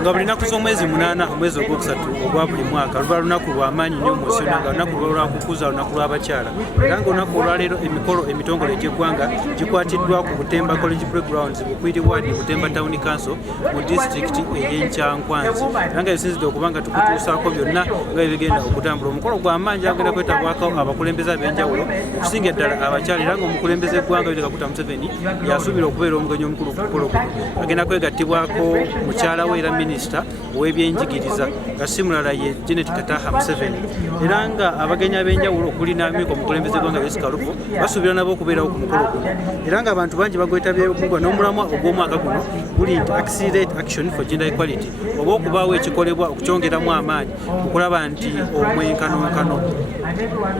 nga buli nnaku z'omwezi 8 omwezi ogwokusatu ogwa buli mwaka luba lunaku lw'amaanyi nnyo mu nsonga nga lunaku lwakukuza olunaku lw'abakyala era ng'olunaku olwaleero emikolo emitongole egy'eggwanga gikwatiddwa ku Butemba College Playgrounds Bukwiri Ward Butemba Town Council mu disitulikiti ey'Enkyankwanzi era nga bisinzidde okuba nga tukutuusaako byonna nga bigenda okutambula. Omukolo gw'amaanyi agenda kwetabwako abakulembeze ab'enjawulo okusinga ddala abakyala era ng'omukulembeze eggwanga Yoweri Museveni yasuubira okubeera omugenyi omukulu ku mukolo guno. Agenda kwegattibwako mukyala we era minisita ow'ebyenjigiriza nga si mulala ye Janet Kataha Museveni era nga abagenyi ab'enjawulo okuli n'amyuka omukulembeze gwanga Yoweri Kalupo basuubira nabo okubeerawo ku mukolo guno era nga abantu bangi bagwetabyewo n'omulamwa ogw'omwaka guno guli nti Accelerate Action for Gender Equality oba okubaawo ekikolebwa okukyongeramu amaanyi okulaba nti omwenkanonkano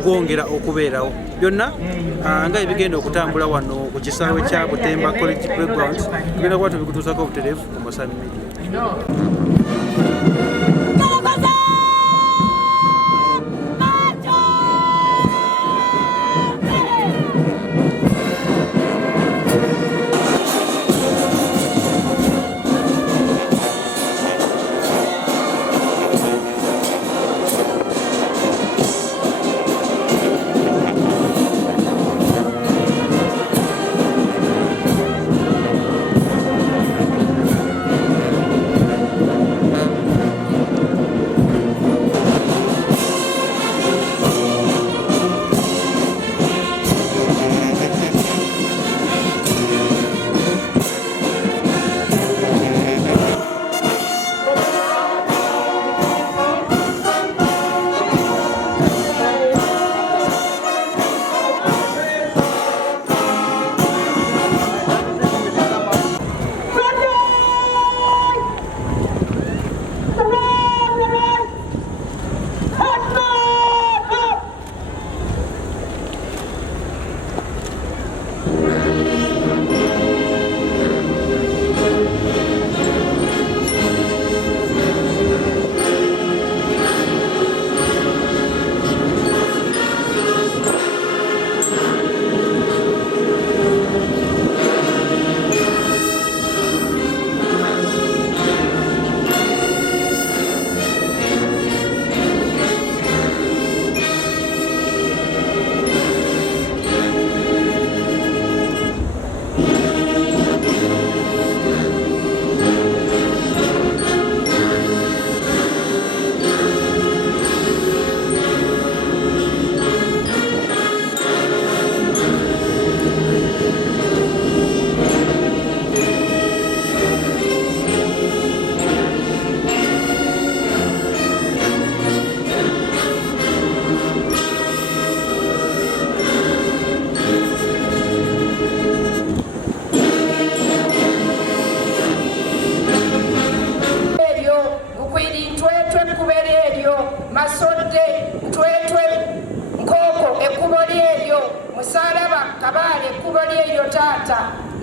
gwongera okubeerawo. Byonna nga ebigenda okutambula wano ku kisaawe kya Butemba College Playgrounds tugenda kuba tubikutuusako obutereevu ku Masani Media.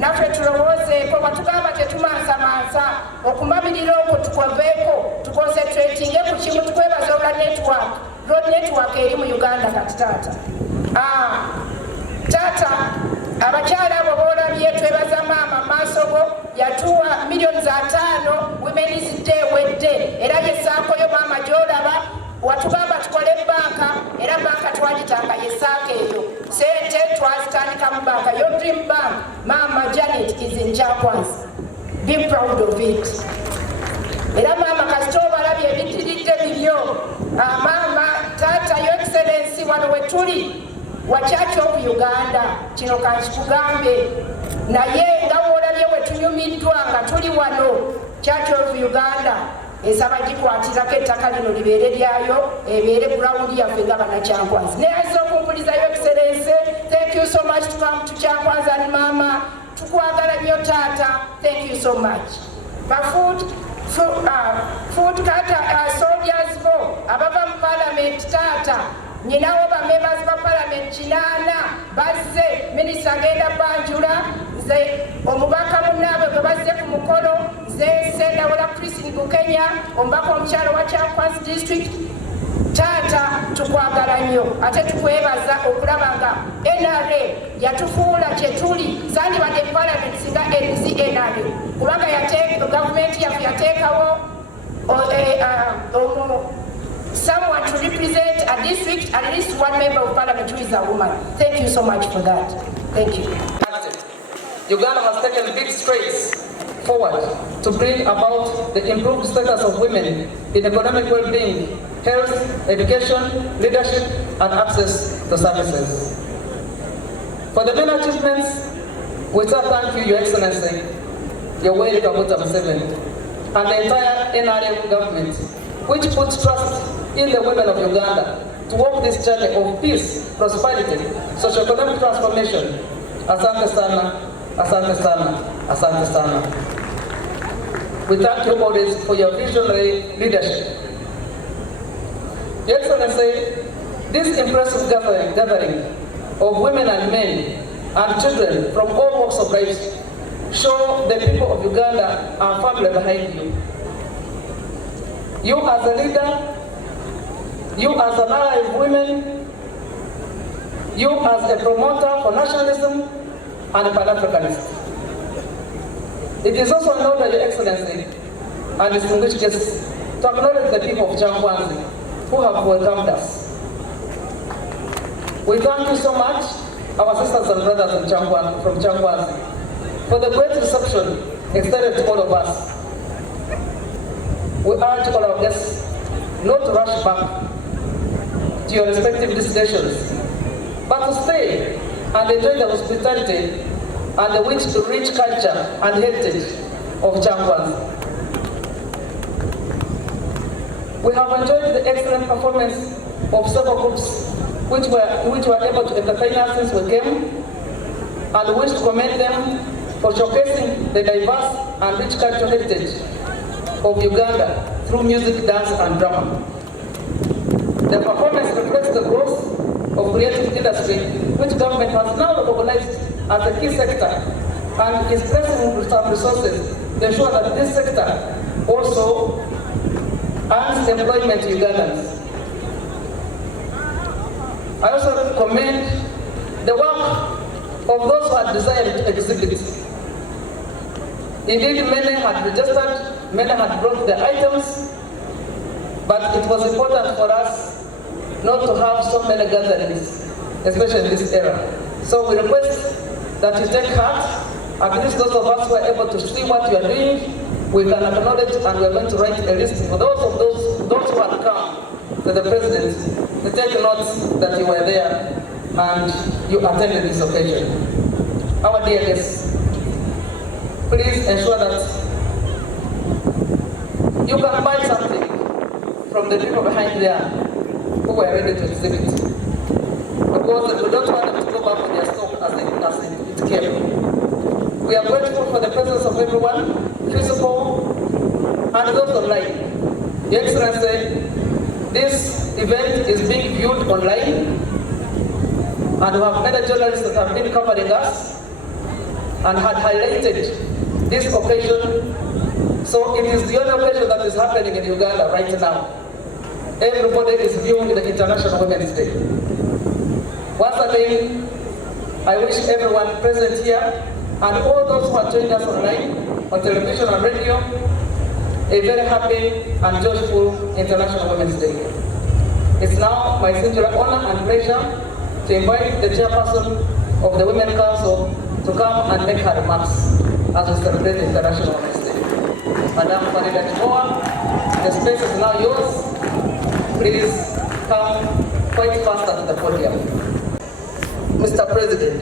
naffe tulowoozeeko batugamba tetumansamansa okumabirira okwo tukoveeko tukonsentratinge ku kimu tukwebaza olwa road network eri mu Uganda kati taata taata abakyala abo boolabye twebaza maama maaso go yatuwa millions 5 Women's Day wedde era yesaakoyo maama gy'olaba watugamba tukole banka era banka twagitanga yesaaka eyo sente twazitandika mu banka your dream bank Mama Janet is in Kyankwanzi. Be proud of it. Era mama kasito balabye ebitiridde bibyo mama tata your excellency wano wetuli wa Church of Uganda kino kankikugambe naye nga woolabye wetunyumiddwa nga tuli wano Church of Uganda esaba gikwatirako ettaka lino libeere lyayo ebeere ground yaffe nga bannakyankwanzi naye ayinza okumpuliza your excellency. Thank you so much to come to Kyankwanzi and mama tukwagala nnyo taata. Thank you so much. Food kata soldiers bo abava mu parliament taata nyinawo ba members ba parliament 8 bazze minisita agenda banjula ze omubaka munnaabwe gwe bazze ku mukolo ze Sendawola Christine Bukenya omubaka omukyalo wa Kyankwanzi district. Tata tukwagala nnyo ate tukwebaza okulaba nga NRA yatufuula kyetuli sandibadde parliament singa NRA kubanga gavumenti yaffe yateekawo someone to represent a district, at least one member of parliament who is a woman. Thank you so much for that. Thank you. Uganda has taken big strides forward to bring about the improved status of women in economic well-being, health, education, leadership, and access to services. For the many achievements, we say thank you, Your Excellency, Yoweri Museveni, and the entire NRM government, which puts trust in the women of Uganda to walk this journey of peace, prosperity, socio-economic transformation. Asante sana, asante sana, asante sana. We thank you always for your visionary leadership. Your Excellency, this impressive gathering of women and men and children from all walks of life show the people of Uganda and family behind you. You as a leader, you as an ally of women, you as a promoter for nationalism and Pan-Africanist. It is also an honor, Your Excellency, and distinguished guests, to acknowledge the people of Kyankwanzi who have welcomed us. We thank you so much, our sisters and brothers from Kyankwanzi, for the great reception extended to all of us. We urge all our guests not to rush back to your respective destinations, but to stay and enjoy the hospitality and the rich culture and heritage of Kyankwanzi. We have enjoyed the excellent performance of several groups which were able to entertain us since we came, and we wish to commend them for showcasing the diverse and rich cultural heritage of Uganda through music, dance, and drama. The performance reflects the growth of creative industry, which government has now recognized as a key sector and is placing some resources to ensure that this sector also earns employment to Ugandans. I also commend the work of those who had desired to exhibit. Indeed, many had registered, many had brought their items, but it was important for us not to have so many gatherings, especially in this era. So we request that you take heart, at least those of us who are able to see what you are doing, we can acknowledge, and we are going to write a list for those who had come to the President to take note that you were there and you attended this occasion. Our dear guests, please ensure that you can buy something from the people behind there who were ready to exhibit, because we don't want them to go back with their stock as it came. We are grateful for the presence of everyone, physical and those online. Your Excellency, this event is being viewed online, and we have many journalists that have been covering us and had highlighted this occasion. So it is the only occasion that is happening in Uganda right now. Everybody is viewing the International Women's Day. Once again, I wish everyone present here and all those who are joining us online, on television and radio, a very happy and joyful International Women's Day. It's now my singular honor and pleasure to invite the chairperson of the Women Council to come and make her remarks as we celebrate International Women's Day. Madam Farida Chimoa, the space is now yours. Please come quite faster to the podium. Mr. President,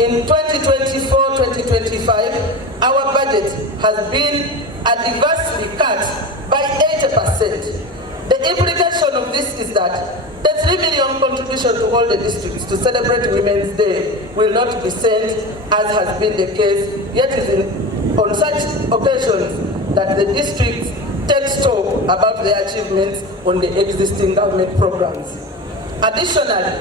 in 2024-2025, our budget has been adversely cut by 80%. The implication of this is that the 3 million contribution to all the districts to celebrate Women's Day will not be sent, as has been the case, yet it is on such occasions that the districts take stock about their achievements on the existing government programs. Additionally,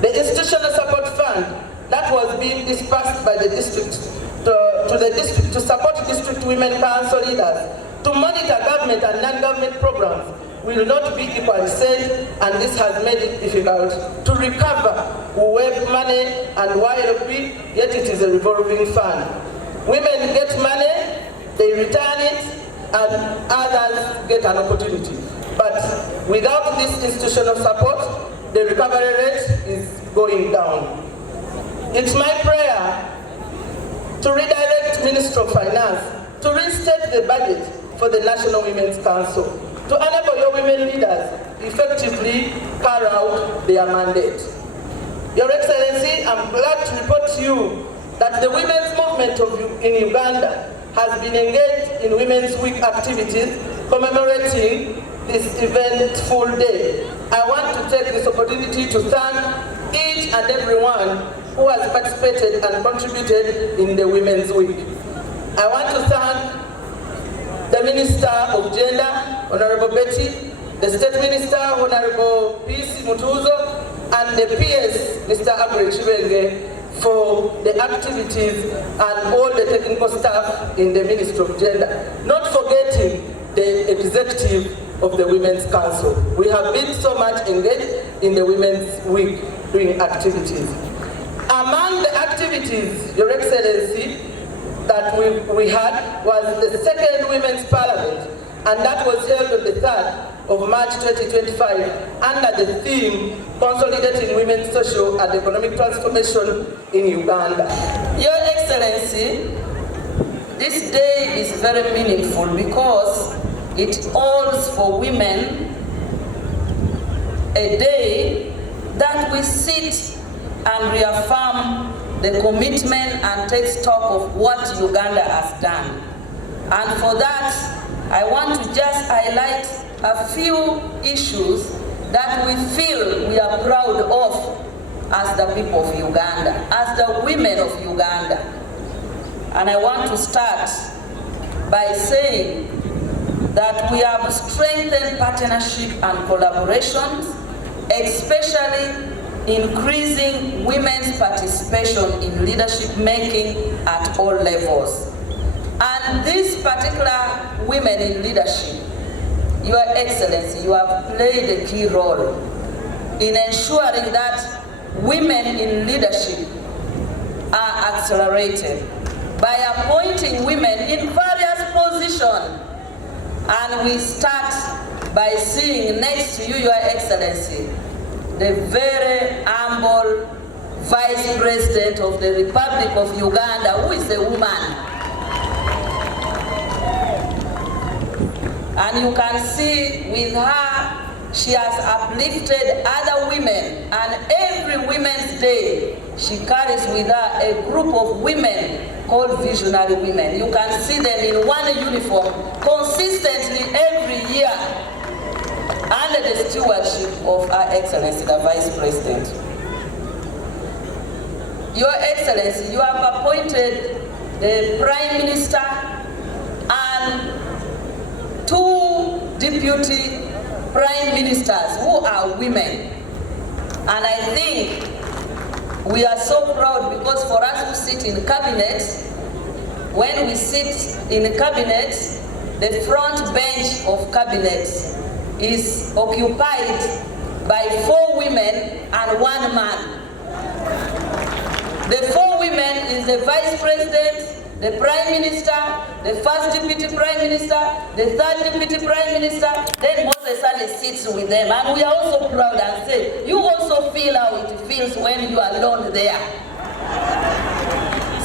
the institutional support fund that was being dispersed by the district to the district to support district women council leaders to monitor government and non-government programs will not be equally sent, and this has made it difficult to recover web money and YLP, yet it is a revolving fund. Women get money, they return it, and others get an opportunity. But without this institutional support, the recovery rate is going down. It's my prayer to redirect Ministry of Finance to restate the budget for the National Women's Council to enable your women leaders effectively carry out their mandate. Your Excellency, I'm glad to report to you that the women's movement in Uganda has been engaged in Women's Week activities commemorating this eventful day. I want to take this opportunity to thank each and everyone who has participated and contributed in the Women's Week. I want to thank the Minister of Gender, Honorable Betty, the State Minister, Honorable P.C. Mutuzo, and the PS, Mr. Abri Chibenge, for the activities and all the technical staff in the Ministry of Gender, not forgetting the executive of the Women's Council. We have been so much engaged in the Women's Week doing activities. Among the activities, Your Excellency, that we had was the second Women's Parliament, and that was held on the 3rd of March 2025 under the theme Consolidating Women's Social and Economic Transformation in Uganda. Your Excellency, this day is very meaningful because it holds for women a day that we sit and reaffirm the commitment and take stock of what Uganda has done. And for that, I want to just highlight a few issues that we feel we are proud of as the people of Uganda, as the women of Uganda. And I want to start by saying that we have strengthened partnership and collaborations, especially increasing women's participation in leadership making at all levels. And these particular women in leadership, Your Excellency, you have played a key role in ensuring that women in leadership are accelerated by appointing women in various positions. And we start by seeing next to you, Your Excellency, the very humble Vice President of the Republic of Uganda, who is a woman. And you can see with her, she has uplifted other women, and every Women's Day, she carries with her a group of women called Visionary Women. You can see them in one uniform consistently every year under the stewardship of Her Excellency, the Vice President. Your Excellency, you have appointed the Prime Minister and 2 Deputy Prime Ministers who are women. And I think we are so proud because for us who sit in cabinet, when we sit in cabinet, the front bench of cabinet is occupied by 4 women and 1 man. The 4 women is the Vice President, the Prime Minister, the First Deputy Prime Minister, the 3rd Deputy Prime Minister, then Moses Ali sits with them. And we are also proud and say, you also feel how it feels when you are alone there.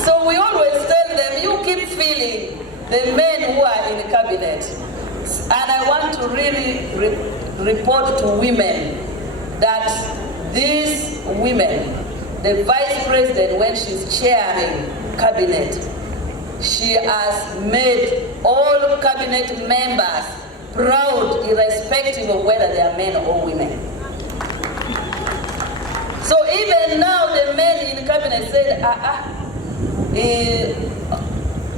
So we always tell them, you keep feeling the men who are in the cabinet. And I want to really report to women that these women, the Vice President, when she's chairing cabinet, she has made all cabinet members proud, irrespective of whether they are men or women. So even now the men in cabinet said,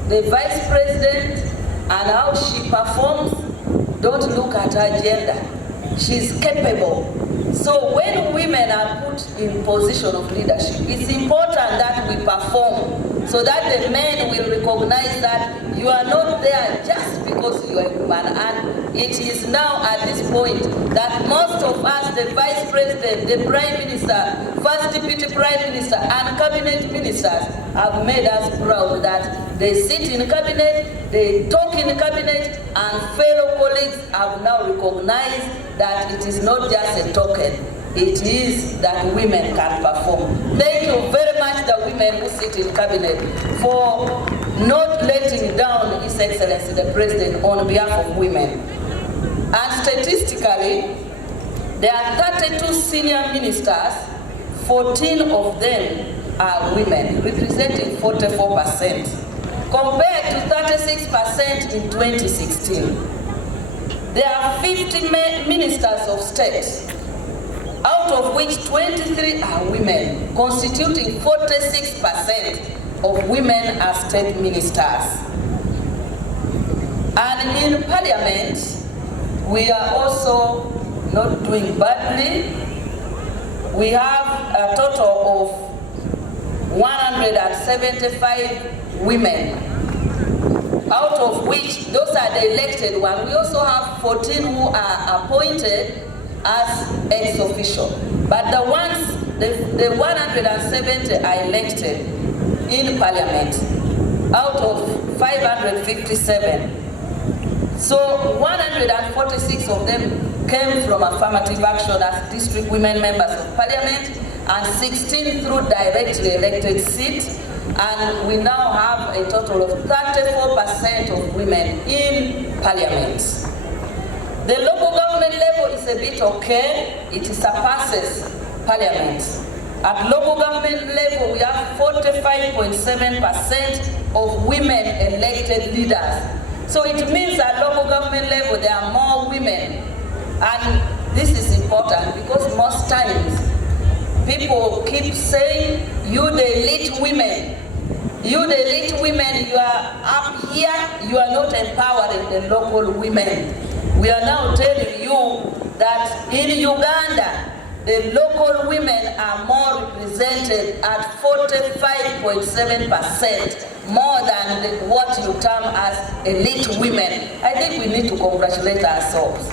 the Vice President and how she performs, don't look at her gender. She's capable. So when women are put in position of leadership, it's important that we perform so that the men will recognize that you are not there just because you are a woman. And it is now at this point that most of us, the Vice President, the Prime Minister, First Deputy Prime Minister, and Cabinet Ministers, have made us proud that they sit in cabinet, they talk in cabinet, and fellow colleagues have now recognized that it is not just a token, it is that women can perform. Thank you very much, the women who sit in cabinet, for not letting down His Excellency the President on behalf of women. And statistically, there are 32 senior ministers, 14 of them are women, representing 44%, compared to 36% in 2016. There are 50 ministers of state, out of which 23 are women, constituting 46% of women as state ministers. And in parliament, we are also not doing badly. We have a total of 175 women, out of which those are the elected ones. We also have 14 who are appointed as ex officio. But the ones, the 170 are elected in parliament out of 557. So 146 of them came from affirmative action as district women members of parliament, and 16 through directly elected seats. And we now have a total of 34% of women in parliament. The local government level is a bit okay. It surpasses parliament. At local government level, we have 45.7% of women elected leaders. So it means at local government level, there are more women. And this is important because most times, people keep saying, you the elite women, you the elite women, you are up here, you are not empowering the local women. We are now telling you that in Uganda, the local women are more represented at 45.7%, more than what you term as elite women. I think we need to congratulate ourselves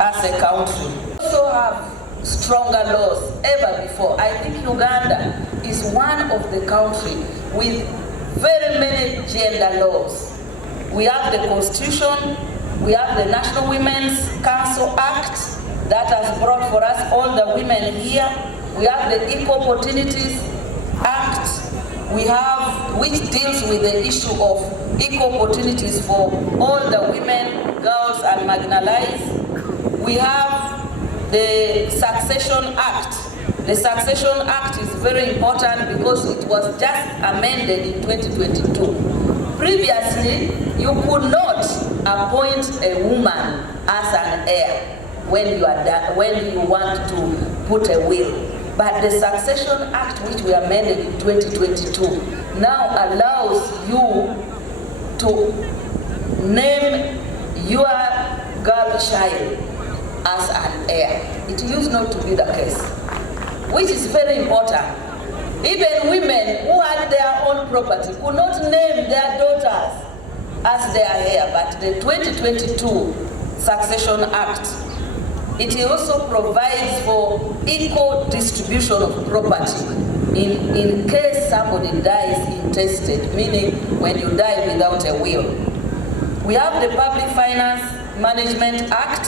as a country. We also have stronger laws ever before. I think Uganda is one of the countries with very many gender laws. We have the Constitution, we have the National Women's Council Act that has brought for us all the women here. We have the Equal Opportunities Act, we have, which deals with the issue of equal opportunities for all the women, girls, and marginalized. We have the Succession Act. The Succession Act is very important because it was just amended in 2022. Previously, you could not appoint a woman as an heir when you want to put a will. But the Succession Act, which we amended in 2022, now allows you to name your girl child as an heir. It used not to be the case, which is very important. Even women who had their own property could not name their daughters as their heir, but the 2022 Succession Act, it also provides for equal distribution of property in case somebody dies intestate, meaning when you die without a will. We have the Public Finance Management Act,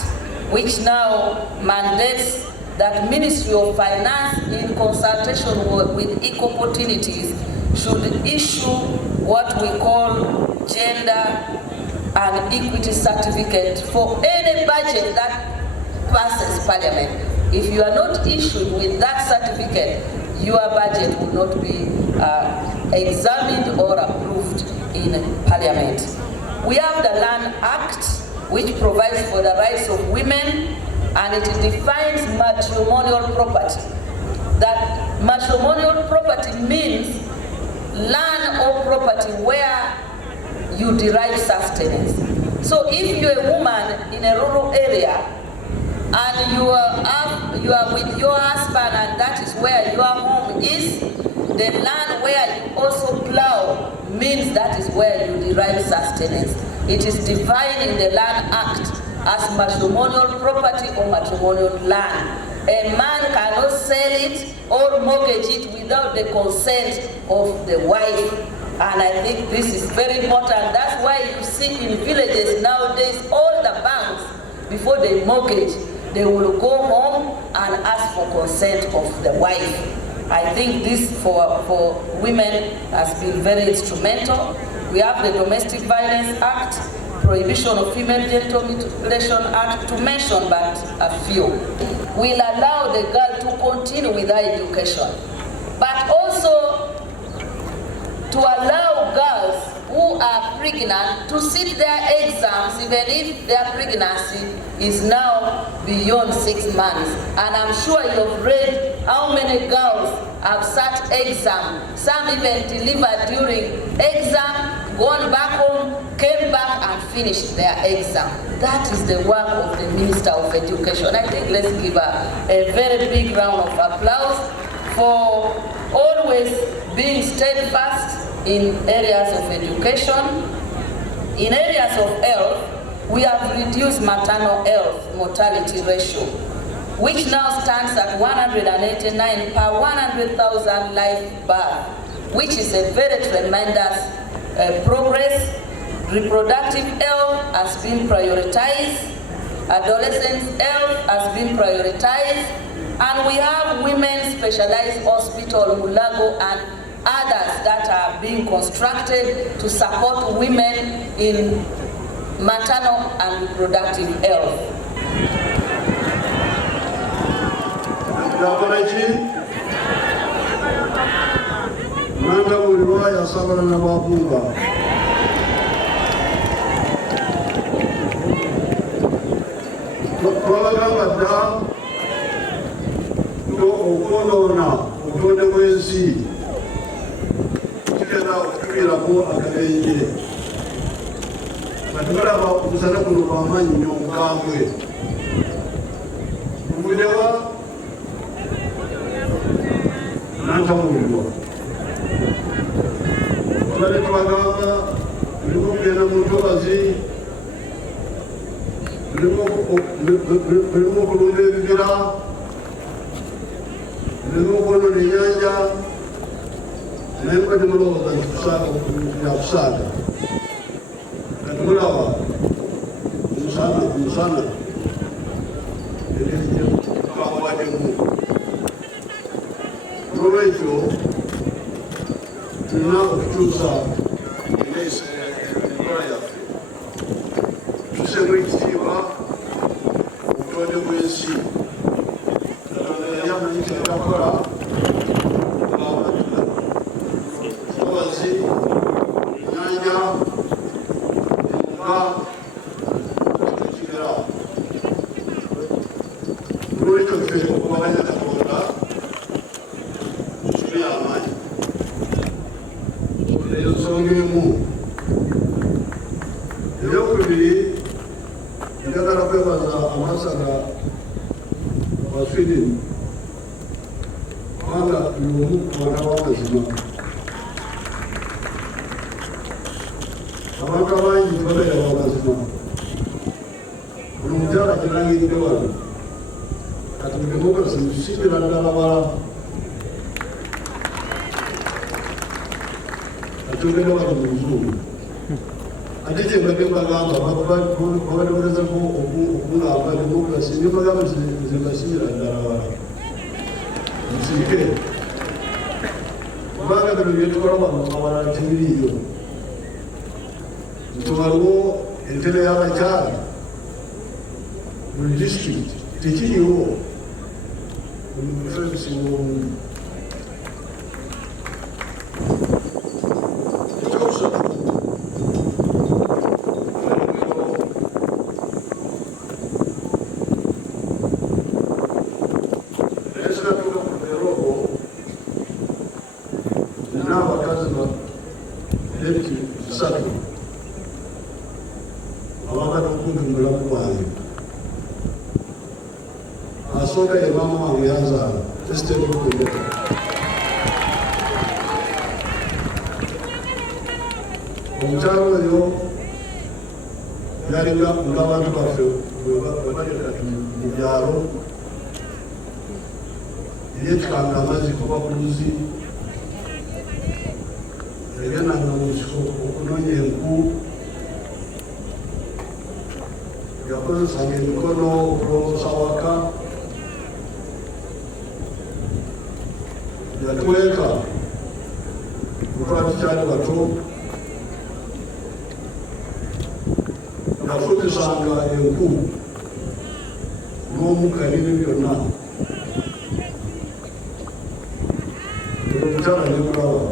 which now mandates that Ministry of Finance, in consultation with Equal Opportunities, should issue what we call gender and equity certificate for any budget that passes parliament. If you are not issued with that certificate, your budget will not be examined or approved in parliament. We have the Land Act, which provides for the rights of women, and it defines matrimonial property. That matrimonial property means land or property where you derive sustenance. So if you're a woman in a rural area and you are with your husband and that is where your home is, the land where you also plow means that is where you derive sustenance. It is defined in the Land Act as matrimonial property or matrimonial land. a man cannot sell it or mortgage it without the consent of the wife. And I think this is very important. That's why you see in villages nowadays, all the banks, before they mortgage, they will go home and ask for consent of the wife. I think this for women has been very instrumental. We have the Domestic Violence Act, Prohibition of Female Genital Mutilation Act, to mention but a few. Will allow the girl to continue with her education, but also to allow girls who are pregnant to sit their exams even if their pregnancy is now beyond 6 months. And I'm sure you've read how many girls have sat exam, some even delivered during exam, gone back home, came back and finished their exam. That is the work of the Minister of Education. I think let's give her a very big round of applause for always being steadfast in areas of education. In areas of health, we have reduced maternal health mortality ratio, which now stands at 189 per 100,000 live birth, which is a very tremendous progress. Reproductive health has been prioritized, adolescent health has been prioritized, and we have women's specialized hospital, Mulago, and others that are being constructed to support women in maternal and reproductive health. Kyankwanzi kuba buluzi yagendanga mu kifo okunoonya enku yakozesanga emikono okulongoosa waka yatweka tutwala tukyali bato yakozesanga enku n'omukka n'ebyo byonna omukyala ne mulaba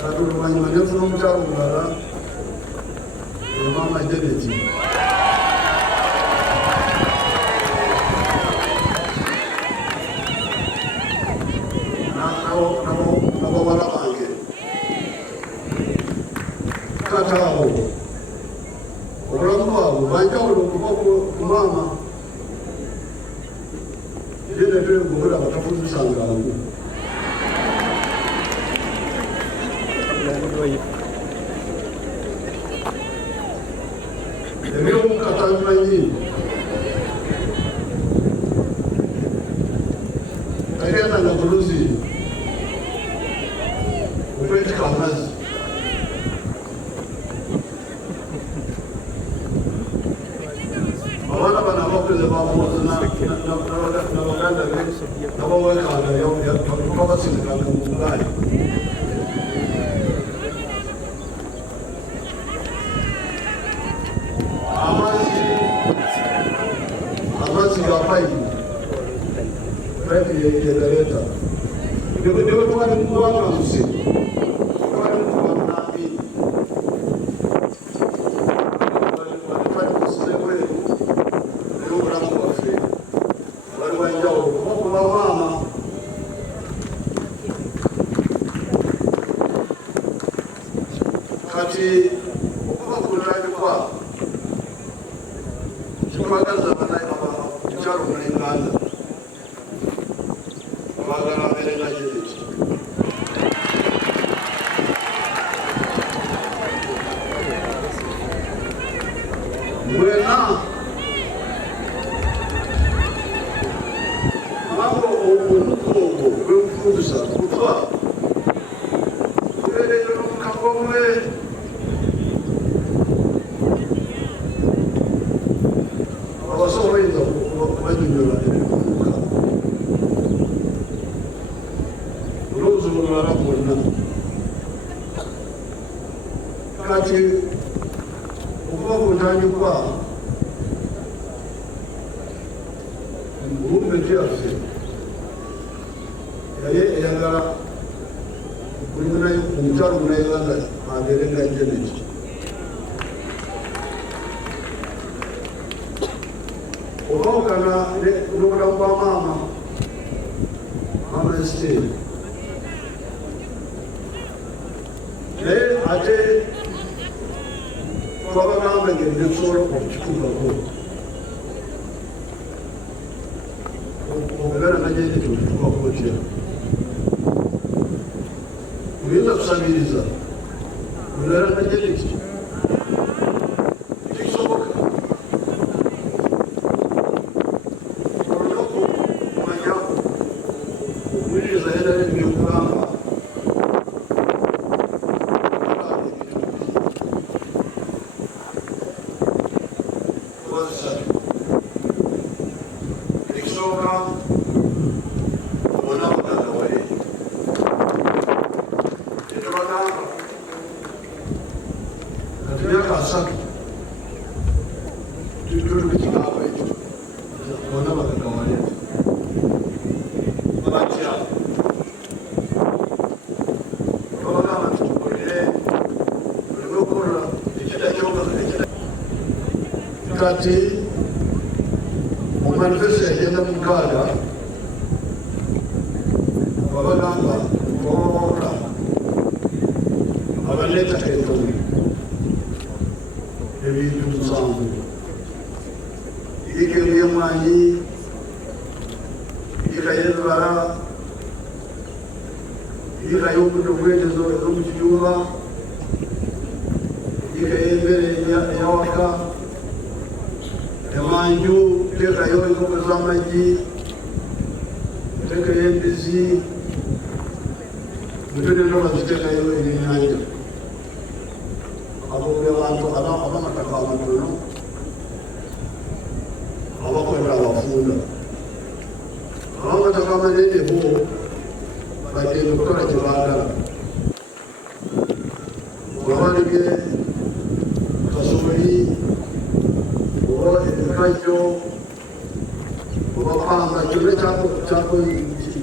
kati oluvanyuma nefuna omukyala omulala Mama Jeneti n'abawala bange kati abo obulamu bwabwe banjawulo okuva ku maama ye netwegobera batafuzisangangu ebyomukatanmanyi tagendanga buluzi okwetika amazzi abaana bano abakuze bamuoza nabaganda be nabawekanga babasindikanga mu bugaali amazzi ga payipu yegereta niwe twali mukubanga muse twali mukubamunambi twali kusize bweru n'obulamu bwaffe wali wanjawulo kuba kuba maama kati okuba kulabikwa kitwagaza omukyalo mulenganda abagala abeere nga Jeneti mwena mabo obunuku obwo bwebufundusa kutwa kubeereyo n'omukakomwe abasobola oyinza kubanyonyola ebimuka olw'obuzibu bulala bwonna kati okuba kuntandikwa gavumenti yaffe yali eyagala omukyalo munayaganda abeere nga Jeneti okwawukana n'obulamu bwa maama esiteeri naye ate twabagamba engeri netusobola okukituukako obeera nga Jeneti okituukako otya oyinza kusabiriza obeera nga Jeneti tekisoboka kati omanifesto yagenda mukaaga babagamba babawawula abanettaka entono ebintu 7 ika ebyemwanyi ika y'ebibala ika y'obudde obwetezo ez'omukiyumba embere yawaka emanju tekayo enkoko z'amagi tekayo embizi mutulina bazitekayo ebyenyanja abo be bantu abamataka amatono abakolera abafunda abamataka amanene bo bagenda okukola kye baagala wabalibye kasoli oba ebikajjo obapanga kyona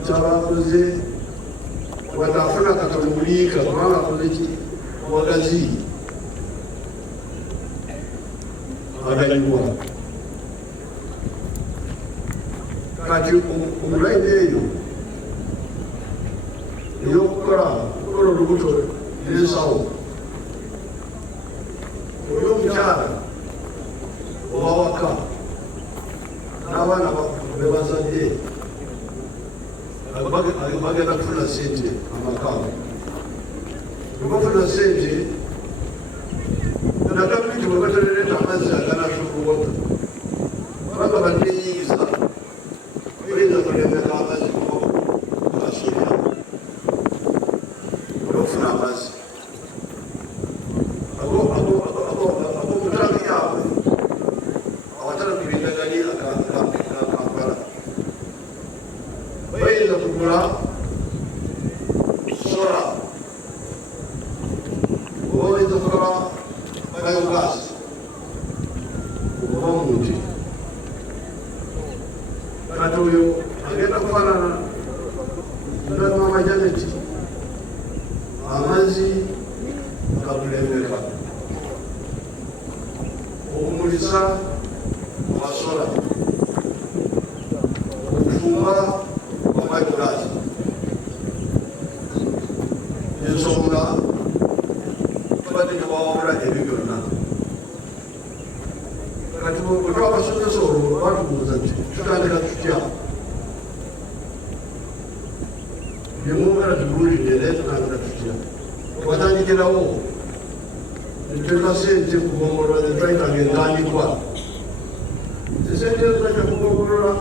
kyabakoze wadde afuna katono muliika kubanga akoze ki wagazi agaliwa kati omulaini eyo eyokukola olubuto n'ensawo oli omukyala oba waka n'abaana bebazadde bagenda kufuna sente amakago ebafuna sente nagabiti bwebaterereta amazzi aganasukubota kubanga banenyingiza oyinza kulembeka amazzi kukasolya olwokufuna amazzi abomutami yaabwe awatala kubindagani akampala bayinza kugula sola oba bayinza kukola biogas oba omuti kati oyo agenda kufaanana mama Janet amazzi gakulembeka okumulisa amasola okufumba biogas ensonga tubadde tebawabula ebyo byonna kati otwabasomesa olwo batubuuza nti tutandika tutya nemwogera tugulidde naye tutandika tutya twatandikirawo netuteka sente kugombolola netwayitaga entandikwa esente ezitajja kugombolola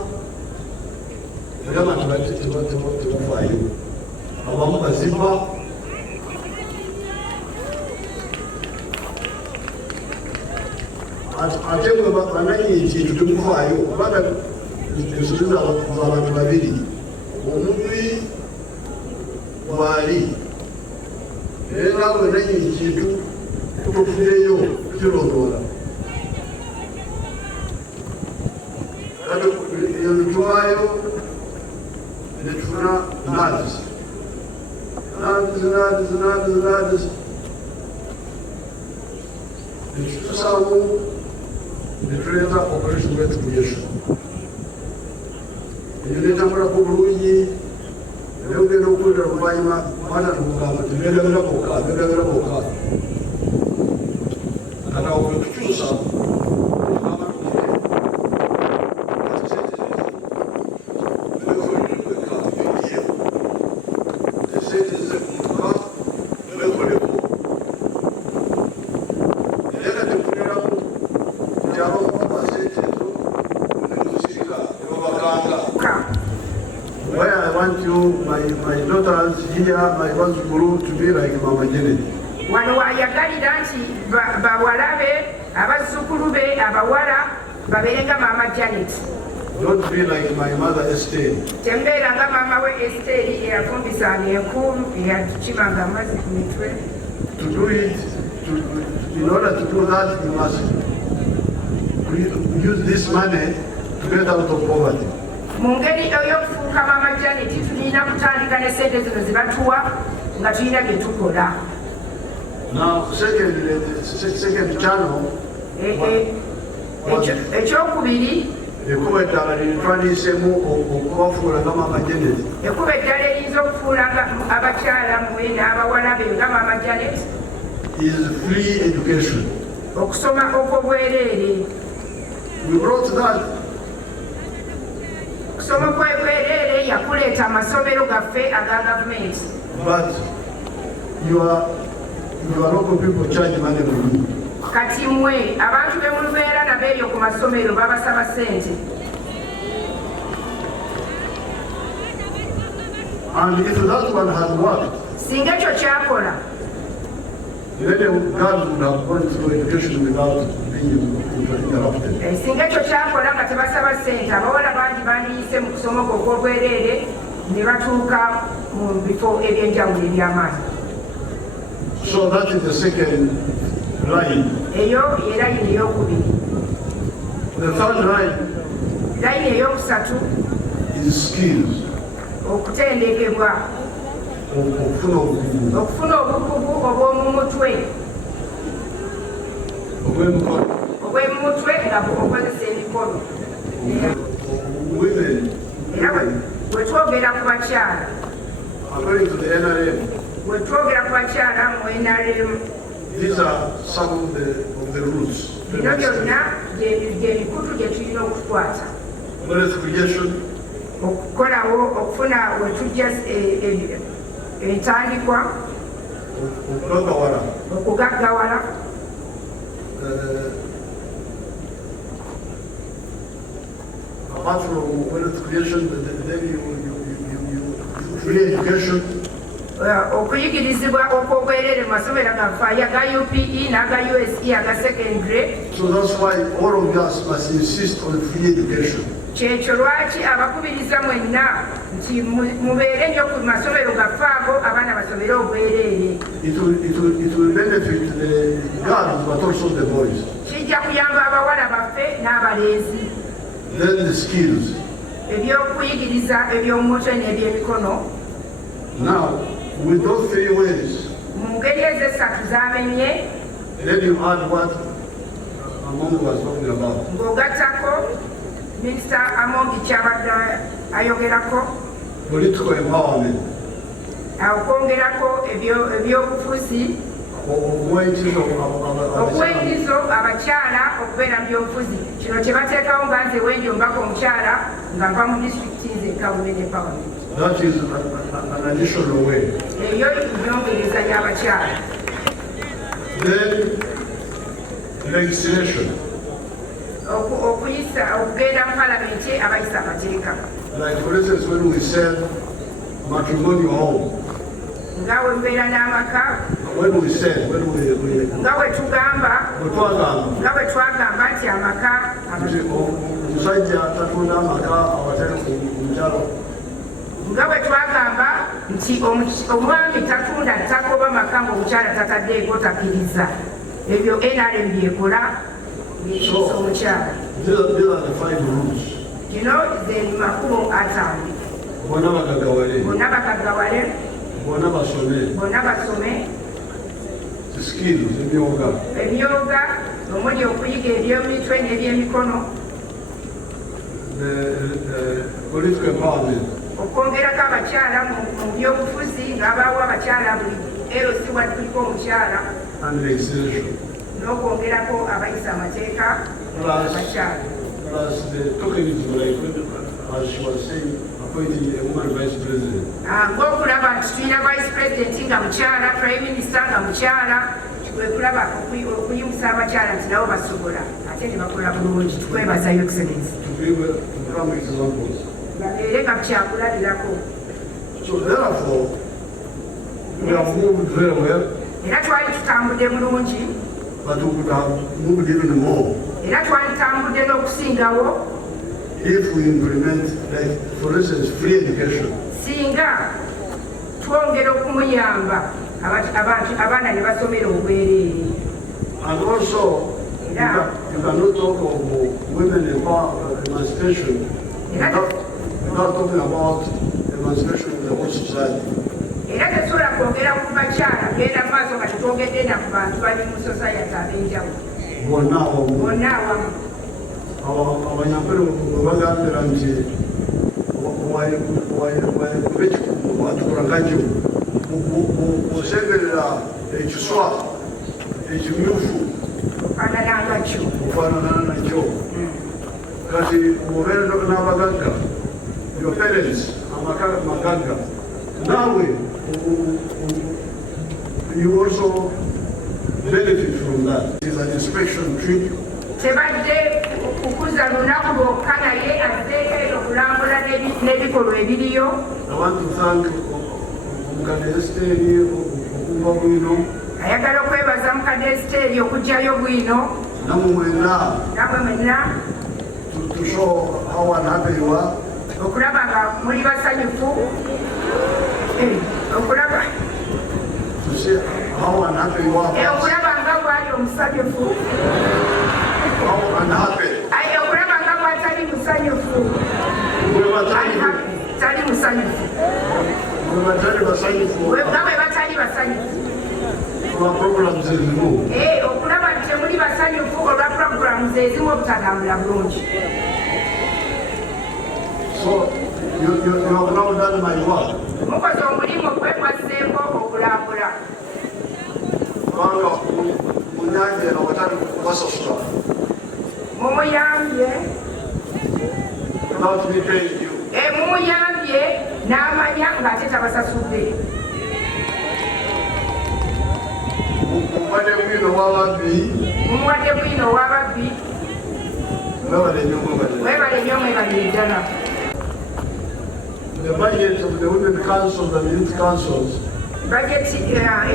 egamba tebafaayo abamu bazimba ate mwe bananyi ekintu temufaayo kubanga ensozi z'abantu babiri omubbi gwali naye naawe nanyi ekintu tukufuneyo tukirondoola kati eyo nitwayo netufuna nadisi netutusaamu netuleeta operation recreation eyo netambulako bulungi naye ogenda okuwulira oluvanyuma mwana tukugamba tebendabera bokka kati awo kwekukyusa my daughters here, my husband to be like Mama Janet. Wano wayagalira nti bawalabe abazzukulu be abawala babeerenga Mama Janet. Don't be like my mother Esther. Tembeeranga mama we Esther eyafumbisanga enku eyatukimanga amazzi ku mitwe. To do it, in order to do that, you must use this money to get out of poverty. Mu ngeri ey'okufuuka Mama Janet tulina kutandika ne sente zino zibatuwa nga tulina bye tukola. Now, second channel. Ekyokubiri ekuba eddala lintwaliisemu okubafuula nga Mama Janet. Ekuba eddala eriyinza okufuula abakyala mwe n'abawala be nga Mama Janet is free education. Okusoma okw'obwereere. We brought that. Okusoma kw'obwereere yakuleeta amasomero gaffe aga gavumenti. But your local people charge money for you. kati mwe abantu be mulubeera nabeeyo ku masomero babasaba ssente. And if that one had worked, singa ekyo kyakola many girls would have gone through education without being interrupted. singa ekyo kyakola nga tebasaba ssente abawala bangi bandiyise mu kusomoka okw'obwereere ne batuuka mu bifo ebyenjawulo eby'amaanyi. So that is the second line. Eyo ye layini ey'okubiri. The third line layini ey'okusatu is skills. okutendekebwa okufuna obukugu obw'omu mutwe obw'emumutwe nga okozesa emikono. Era bwe twogera ku bakyala, according to the NRM, bwe twogera ku bakyala mu NRM, these are some of the roots. bino byonna gy'emikutu gye tulina okukwata. Wealth creation, okukolawo okufuna we tujja entandikwa, okugaggawala, apart from wealth creation, then you free education. okuyigirizibwa okw'obwereere mu masomero gaffe aga UPE n'aga USE aga secondary. So that's why all of us must insist on free education. kyekyo lwaki abakubiriza mwenna nti mubeere nnyo ku masomero gaffe ago abaana basomere obwereere. It will benefit the girls but also the boys. kijja kuyamba abawala baffe n'abalenzi. Then the skills. ebyokuyigiriza eby'omutwe n'ebyemikono. Now, with those three ways, mu ngeri ez'esatu z'amenye, then you add what Among was talking about. ng'ogattako Minister Among kyabadde ayogerako, Political empowerment. okwongerako ebyobufuzi, okuwayiriza abakyala okubeera mu byobufuzi. Kino kye bateekawo nga nze wenjo mbaka omukyala nga nva mu disitulikiti nze women empowerment. That is an additional way. Eyo nyongereza y'abakyala. Then legislation. okugenda mu palamenti abayisa amateeka. Like for instance, when we said matrimonial home. nga we mbeera n'amaka. When we said, nga we tugamba nti amaka omusajja tatunda amaka awatali ku mukyalo. nga bwe twagamba nti omwami tatunda ttaka oba maka ng'omukyala tataddeeko takkiriza. ebyo NRM byekola byekisa omukyala. Kino ze makubo ataano. Bonna bagaggawale, bonna basome, skills, ebyoga omuli okuyiga ebyomitwe n'ebyemikono, political empowerment, okwongerako abakyala mu byobufuzi ng'abaawo abakyala buli LC watuliko omukyala, and legislation. n'okwongerako abayisa amateeka abakyala. Plus the tokenism, like as she was saying, appointing a woman vice president. Ng'okulaba nti tulina vice president nga mukyala, prime minister nga mukyala, kwekulaba okuyimusa abakyala nti nabo basobola ate ne bakola bulungi. Tukwebaza Your Excellency. To become examples. Babeere nga kyakulabirako. So therefore, we have moved very well. Era twali tutambudde bulungi. But we could have moved even more. Era twalitambudde n'okusingawo. If we implement, like, for instance, free education. Singa twongera okumuyamba abaana ne basomera obwereere. And also, you cannot talk of women emancipation without talking about emancipation of the whole society. Era tesobola kwogera ku bakyala genda mu maaso nga tetwogedde na ku bantu bali mu society ab'enjawulo. Bonna awamu. Abanyampere bagambira nti watukulankakyo osemberera ekiswa ekimyufu ofaanana nakyo. Kati obeera n'abagagga, your parents amagagga, naawe you also benefit from that. It is an inspection trip. Tebadde kukuza lunaku lwokka naye azzeeko okulambula n'ebikolwa ebiriyo. I want to thank Mukadde Esteri okuva bwino. Ayagala okwebaza Mukadde Esteri okujjayo bwino. Namwe mwenna. To show how unhappy you are. Okulaba nga muli basanyufu. Okulaba. To see how unhappy you are. Okulaba nga bwali omusanyufu. How unhappy. Okulaba nga bwatali musanyufu. Tali musanyufu. Nga bwe batali basanyufu. Okulaba nti temuli basanyufu olwa programs ezimu obutagambula bulungi. So you have now done my work. Mukoze omulimu gwekwaseeko okulambula. Kubanga munyanje awatali kubasasula. Mumuyambye. Without me paying you. Mumuyambye n'amanya ng'ate tabasasudde. Mumuwadde bwino w'ababbi. Mumuwadde bwino w'ababbi. Mwebale nnyo mwebale. Mwebale nnyo mwebale ddala. The budget of the women councils and youth councils. Budget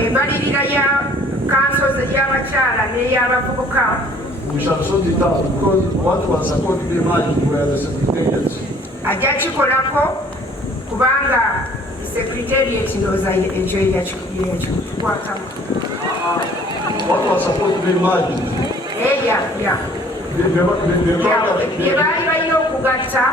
embalirira ya councils y'abakyala n'ey'abavubuka. We shall sort it out because what was supposed to be managed were the secretariats. Ajja kikolako kubanga secretariat ndowooza ekyo yakikwatamu. What was supposed to be managed? Bye baali balina okugatta.